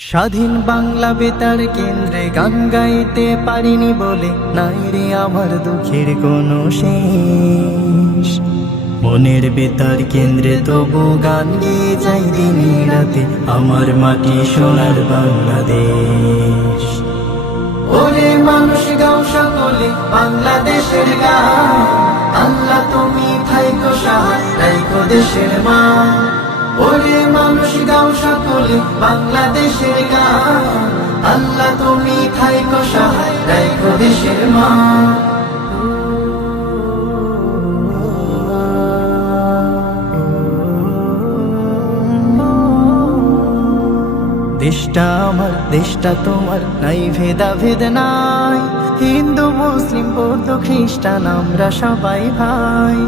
স্বাধীন বাংলা বেতার কেন্দ্রে গান গাইতে পারিনি বলে নাই রে আমার দুঃখের কোনো শেষ। মনের বেতার কেন্দ্রে তবু গান গেয়ে যাই দিনে রাতে আমার মাটি সোনার বাংলাদেশ। ওরে মানুষ গাও সকলে বাংলাদেশের গান, আল্লাহ তুমি থাইকো সহায় রাইখো দেশের মা। ওরে মানুষ গাও সকলে বাংলাদেশের গান, আল্লাহ তুমি থাইকো সহায় রাইখো দেশের মা। দেশটা আমার দেশটা তোমার, নাই ভেদাভেদ নাই, হিন্দু মুসলিম বৌদ্ধ খ্রিস্টান আমরা সবাই ভাই।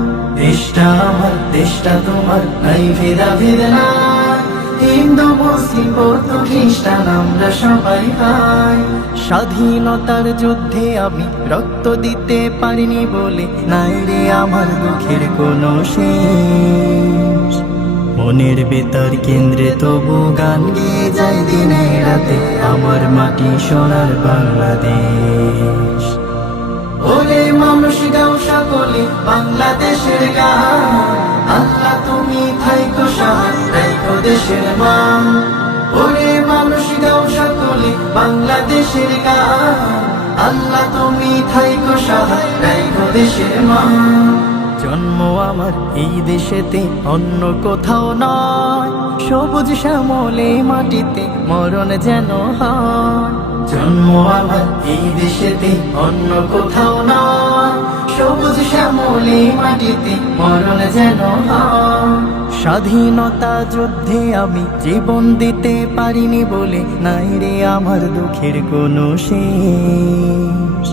দেশটা আমার দেশটা তোমার, নাই ভেদাভেদ নাই, হিন্দু মুসলিম বৌদ্ধ খ্রিস্টান আমরা সবাই ভাই। স্বাধীনতার যুদ্ধে আমি রক্ত দিতে পারিনি বলে নাই রে আমার দুঃখের কোনো শেষ। মনের বেতার কেন্দ্রে তবু গান গেয়ে যাই দিনে রাতে আমার মাটি সোনার বাংলাদেশ। ওরে মানুষ গাও সকলে বাংলাদেশের গান, আল্লাহ তুমি থাইকো সহায় রাইখো দেশের মা। ওরে মানুষ গাও সকলে বাংলাদেশের গান, আল্লাহ তুমি থাইকো সহায় রাইখো দেশের মা। জন্ম আমার এই দেশেতে অন্য কোথাও নয়, সবুজ শ্যামলে মাটিতে মরণ যেন হয়। জন্ম আমার এই দেশেতে অন্য কোথাও নয়, সবুজ শ্যামলে মাটিতে মরণ যেন হয়। স্বাধীনতা যুদ্ধে আমি জীবন দিতে পারিনি বলে নাই রে আমার দুঃখের কোনো শেষ।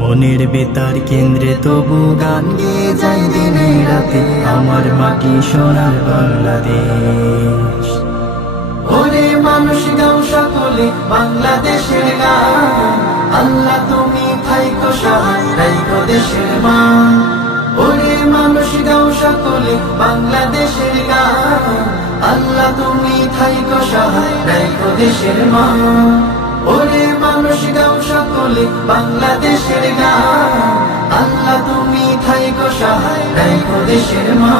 মনের বেতার কেন্দ্রে তবু গান গেয়ে যাই দিনে রাতে আমার মাটি সোনার বাংলাদেশ। ওরে মানুষ গাও সকলে বাংলাদেশের গান, আল্লাহ তুমি থাইকো সহায় রাইখো দেশের মা। ওরে মানুষ গাও সকলে বাংলাদেশের গান, আল্লাহ তুমি থাইকো সহায় রাইখো দেশের মা। ওরে মানুষ গাও সকলে বাংলাদেশের গান, আল্লাহ তুমি থাইকো সহায় রাইখো দেশের মা।